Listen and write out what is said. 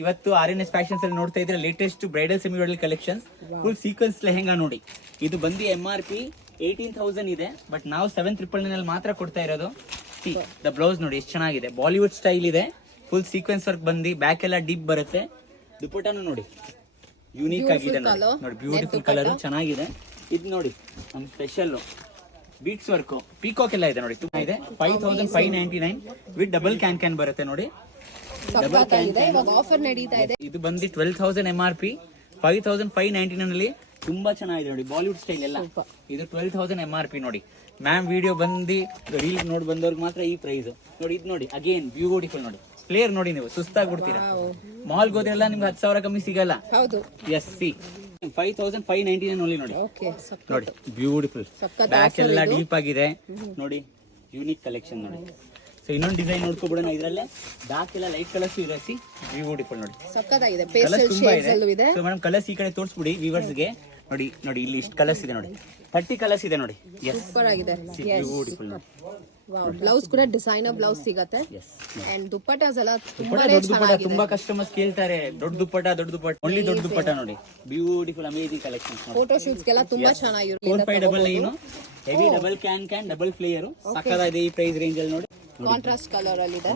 ಇವತ್ತು RNS fashions ಅಲ್ಲಿ ನೋಡ್ತಾ ಇದ್ರೆ latest bridal semi bridal collections full sequence lehenga ನೋಡಿ. ಇದು ಬಂದು MRP 18,000 ಇದೆ, ಬಟ್ ನಾವು 7,999 ಅಲ್ಲಿ ಮಾತ್ರ ಕೊಡ್ತಾ ಇರೋದು. ದ ಬ್ಲೌಸ್ ನೋಡಿ ಎಷ್ಟು ಚೆನ್ನಾಗಿದೆ, ಬಾಲಿವುಡ್ ಸ್ಟೈಲ್ ಇದೆ, ಫುಲ್ ಸೀಕ್ವೆನ್ಸ್ ವರ್ಕ್ ಬಂದು ಬ್ಯಾಕ್ ಎಲ್ಲ ಡೀಪ್ ಬರುತ್ತೆ. ದುಪಟ್ಟಾನು ನೋಡಿ ಯೂನಿಕ್ ಆಗಿದೆ ನೋಡಿ, ಬ್ಯೂಟಿಫುಲ್ ಕಲರ್ ಚೆನ್ನಾಗಿದೆ. ಇದು ನೋಡಿ ನಮ್ ಸ್ಪೆಷಲ್ ಬೀಟ್ಸ್ ವರ್ಕ್ ಪೀಕಾಕ್ ಎಲ್ಲ ಇದೆ ನೋಡಿ, ತುಂಬಾ ಇದೆ. 5,599 ವಿತ್ ಡಬಲ್ ಕ್ಯಾನ್ ಬರುತ್ತೆ ನೋಡಿ. ಇದು ಬಂದು 12,000 MRP, 5,599 ಅಲ್ಲಿ ತುಂಬಾ ಚೆನ್ನಾಗಿದೆ ನೋಡಿ, ಬಾಲಿವುಡ್ ಸ್ಟೈಲ್ ಎಲ್ಲ. ಇದು 12,000 MRP ನೋಡಿ. ಮ್ಯಾಮ್ ವಿಡಿಯೋ ಬಂದು ರೀಲ್ ನೋಡಿ ಬಂದವ್ರಿಗೆ ಮಾತ್ರ ಈ ಪ್ರೈಸ್ ನೋಡಿ. ಇದು ನೋಡಿ ಅಗೇನ್ ಬ್ಯೂಟಿಫುಲ್ ನೋಡಿ, ಪ್ಲೇಯರ್ ನೋಡಿ, ನೀವು ಸುಸ್ತಾಗ್ಬಿಡ್ತೀರಾ. ಮಾಲ್ಗೆ ಹೋದ್ರೆಲ್ಲ ನಿಮ್ಗೆ 10,000 ಕಮ್ಮಿ ಸಿಗಲ್ಲ. ಎಸ್ ಸಿ 5,599 ಓನ್ಲಿ ನೋಡಿ. ನೋಡಿ ಬ್ಯೂಟಿಫುಲ್ ಬ್ಯಾಕ್ ಎಲ್ಲ ಡೀಪ್ ಆಗಿದೆ ನೋಡಿ, ಯೂನಿಕ್ ಕಲೆಕ್ಷನ್ ನೋಡಿ. ಸೊ ಇನ್ನೊಂದು ಡಿಸೈನ್ ನೋಡ್ಕೊಬಿಡೋಣ. ಇದ್ರಲ್ಲೇ ಬ್ಯಾಕ್ ಎಲ್ಲ ಲೈಟ್ ಕಲರ್ಸ್ ಇರಸಿ, ಬ್ಯೂಟಿಫುಲ್ ನೋಡಿ, ಕಲರ್ಸ್ ತುಂಬಾ ಇದೆ. ಸೊ ಮೇಡಮ್ ಕಲರ್ಸ್ ಈ ಕಡೆ ತೋರಿಸ್ಬಿಡಿ ವ್ಯೂವರ್ಸ್ಗೆ. ನೋಡಿ ನೋಡಿ ಇಲ್ಲಿ ಇಷ್ಟು ಕಲರ್ಸ್ ಇದೆ ನೋಡಿ, 30 ಕಲರ್ಸ್ ಇದೆ ನೋಡಿ. ಸೂಪರ್ ಆಗಿದೆ, ಬ್ಯೂಟಿಫುಲ್ ನೋಡಿ. ಬ್ಲೌಸ್ ಕೂಡ ಡಿಸೈನರ್ ಬ್ಲೌಸ್ ಸಿಗುತ್ತೆ. ಅಂಡ್ ದುಪ್ಪಟ್ಟಾಸ್ ಎಲ್ಲ ತುಂಬಾ ಕಸ್ಟಮರ್ಸ್ ಕೇಳ್ತಾರೆ, ದೊಡ್ಡ ದುಪ್ಪಟ್ಟ ಓನ್ಲಿ ದೊಡ್ಡ ದುಪ್ಪಟ್ಟ ನೋಡಿ, beautiful amazing collection. Photo shoots ಗೆಲ್ಲ ತುಂಬಾ ಚೆನ್ನಾಗಿರುತ್ತೆ. 4599 heavy double can double flare ಸಕ್ಕದಾಗಿದೆ ಈ ಪ್ರೈಸ್ ರೇಂಜ್ ಅಲ್ಲಿ ನೋಡಿ. ಕಾಂಟ್ರಾಸ್ಟ್ ಕಲರ್ ಅಲ್ಲಿ ಇದೆ.